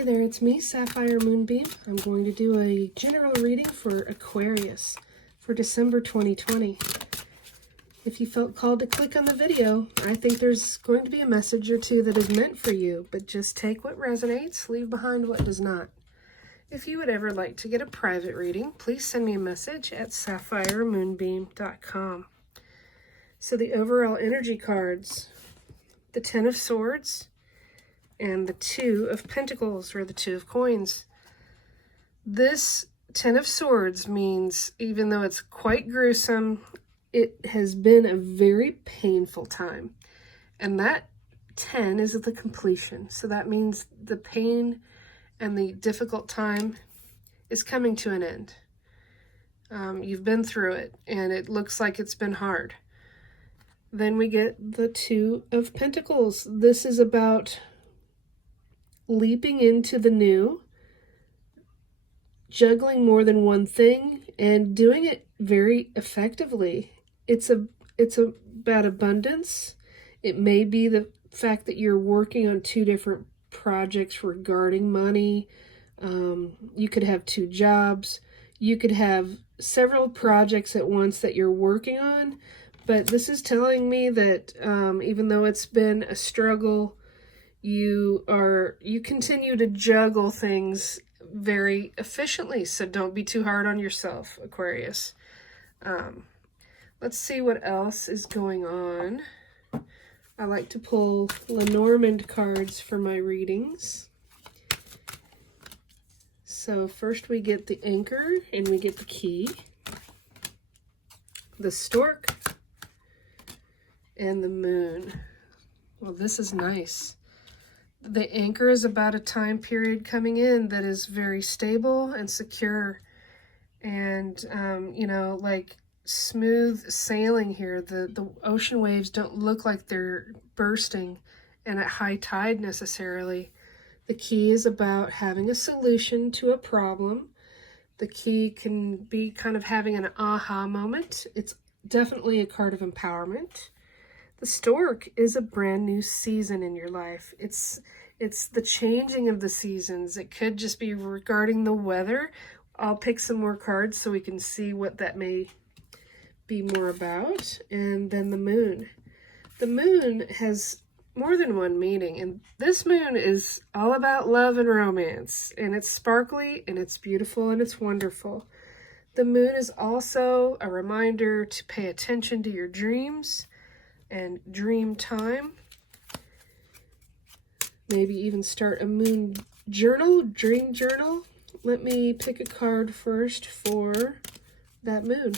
Hi there, it's me, Sapphire Moonbeam. I'm going to do a general reading for Aquarius for December 2020. If you felt called to click on the video, I think there's going to be a message or two that is meant for you, but just take what resonates, leave behind what does not. If you would ever like to get a private reading, please send me a message at sapphiremoonbeam.com. So the overall energy cards, the Ten of Swords, and the Two of Pentacles, or the Two of Coins. This Ten of Swords means, even though it's quite gruesome, it has been a very painful time. And that 10 is the completion. So that means the pain and the difficult time is coming to an end. You've been through it, and it looks like it's been hard. Then we get the Two of Pentacles. This is about leaping into the new, juggling more than one thing, and doing it very effectively. It's about abundance. It may be the fact that you're working on two different projects regarding money. You could have two jobs. You could have several projects at once that you're working on. But this is telling me that even though it's been a struggle, you continue to juggle things very efficiently. So don't be too hard on yourself, Aquarius. Let's see what else is going on. I like to pull Lenormand cards for my readings. So first we get the Anchor and we get the Key, the Stork, and the Moon. Well, this is nice. The Anchor is about a time period coming in that is very stable and secure, and like smooth sailing here. The ocean waves don't look like they're bursting and at high tide necessarily. The Key is about having a solution to a problem. The Key can be kind of having an aha moment. It's definitely a card of empowerment. The Stork is a brand new season in your life. It's the changing of the seasons. It could just be regarding the weather. I'll pick some more cards so we can see what that may be more about. And then the Moon. The Moon has more than one meaning, and this moon is all about love and romance, and it's sparkly, and it's beautiful, and it's wonderful. The Moon is also a reminder to pay attention to your dreams and dream time. Maybe even start a moon journal, dream journal. Let me pick a card first for that moon.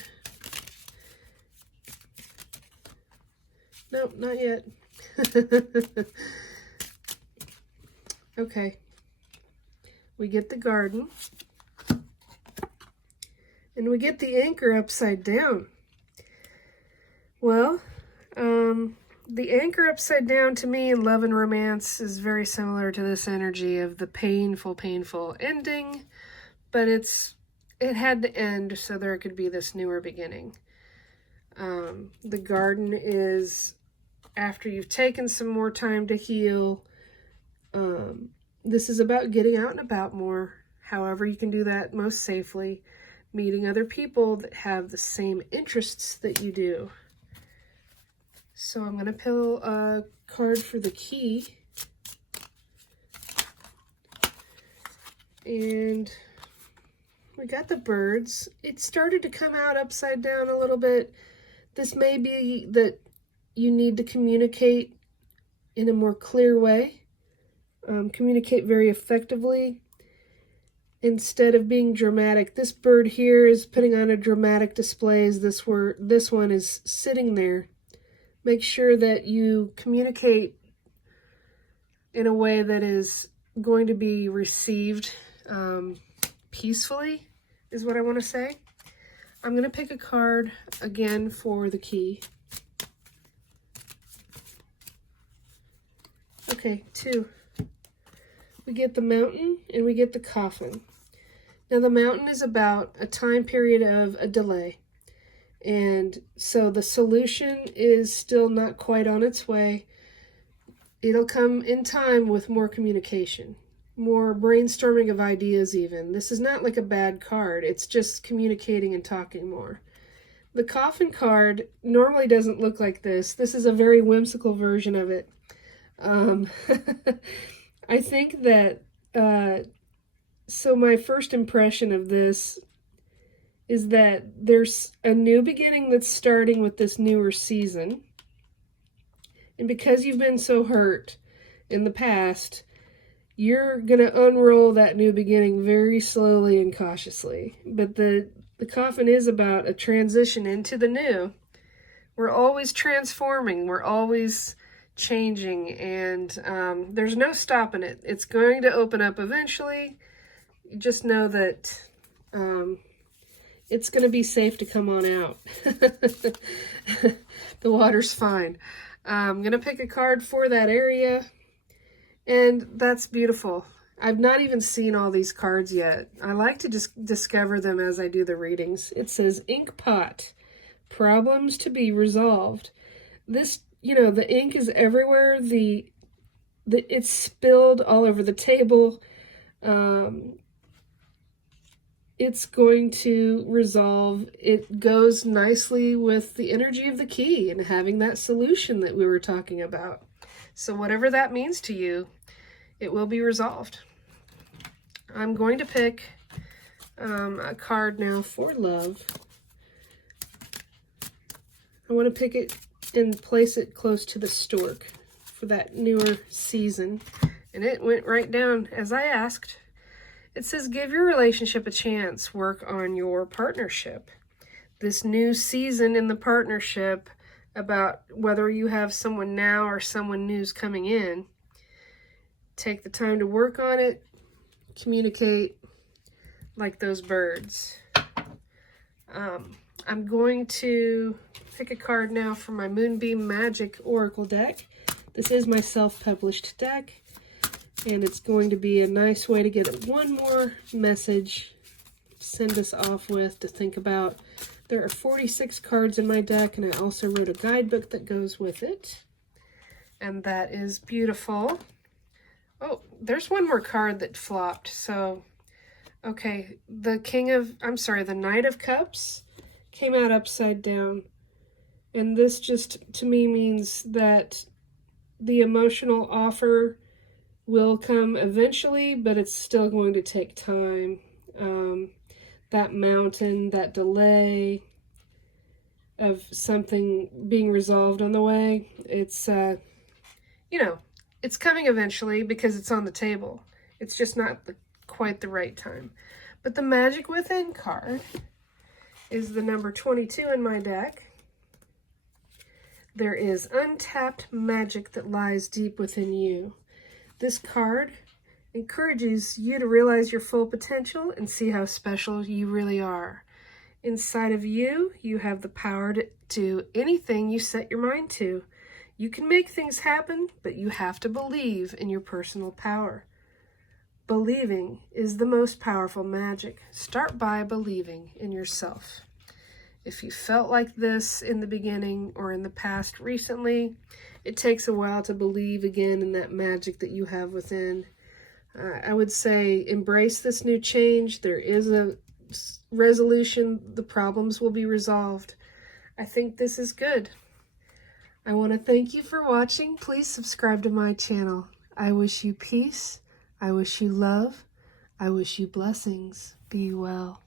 Nope, not yet. Okay. We get the Garden. And we get the Anchor upside down. Well, the Anchor upside down to me in love and romance is very similar to this energy of the painful ending, but it had to end so there could be this newer beginning. The Garden is after you've taken some more time to heal. This is about getting out and about more, however you can do that most safely, meeting other people that have the same interests that you do. So I'm going to pull a card for the Key. And we got the Birds. It started to come out upside down a little bit. This may be that you need to communicate in a more clear way. Communicate very effectively instead of being dramatic. This bird here is putting on a dramatic display as this one is sitting there. Make sure that you communicate in a way that is going to be received peacefully, is what I want to say. I'm going to pick a card again for the Key. Okay, 2. We get the Mountain and we get the Coffin. Now the Mountain is about a time period of a delay. And so the solution is still not quite on its way. It'll come in time with more communication. more brainstorming of ideas even. This is not like a bad card. It's just communicating and talking more. The coffin card normally doesn't look like this. This is a very whimsical version of it. I think that, so my first impression of this is that there's a new beginning that's starting with this newer season. And because you've been so hurt in the past, you're going to unroll that new beginning very slowly and cautiously. But the coffin is about a transition into the new. We're always transforming. We're always changing. And there's no stopping it. It's going to open up eventually. You just know that it's going to be safe to come on out. The water's fine. I'm going to pick a card for that area. And that's beautiful. I've not even seen all these cards yet. I like to just discover them as I do the readings. It says ink pot, problems to be resolved. This, you know, the ink is everywhere. It's spilled all over the table. It's going to resolve. It goes nicely with the energy of the key and having that solution that we were talking about. So whatever that means to you, it will be resolved. I'm going to pick a card now for love. I want to pick it and place it close to the stork for that newer season. And it went right down as I asked. It says, give your relationship a chance. Work on your partnership. This new season in the partnership, about whether you have someone now or someone new's coming in. Take the time to work on it. Communicate like those birds. I'm going to pick a card now for my Moonbeam Magick Oracle deck. This is my self-published deck, and it's going to be a nice way to get one more message, send us off with, to think about. There are 46 cards in my deck, and I also wrote a guidebook that goes with it. And that is beautiful. Oh, there's one more card that flopped. So, okay, the Knight of Cups came out upside down. And this just, to me, means that the emotional offer will come eventually, but it's still going to take time. That mountain, that delay of something being resolved on the way, it's, it's coming eventually because it's on the table. It's just not quite the right time. But the Magic Within card is the number 22 in my deck. There is untapped magic that lies deep within you. This card encourages you to realize your full potential and see how special you really are. Inside of you, you have the power to do anything you set your mind to. You can make things happen, but you have to believe in your personal power. Believing is the most powerful magic. Start by believing in yourself. If you felt like this in the beginning or in the past recently, it takes a while to believe again in that magic that you have within. I would say embrace this new change. There is a resolution. The problems will be resolved. I think this is good. I want to thank you for watching. Please subscribe to my channel. I wish you peace. I wish you love. I wish you blessings. Be well.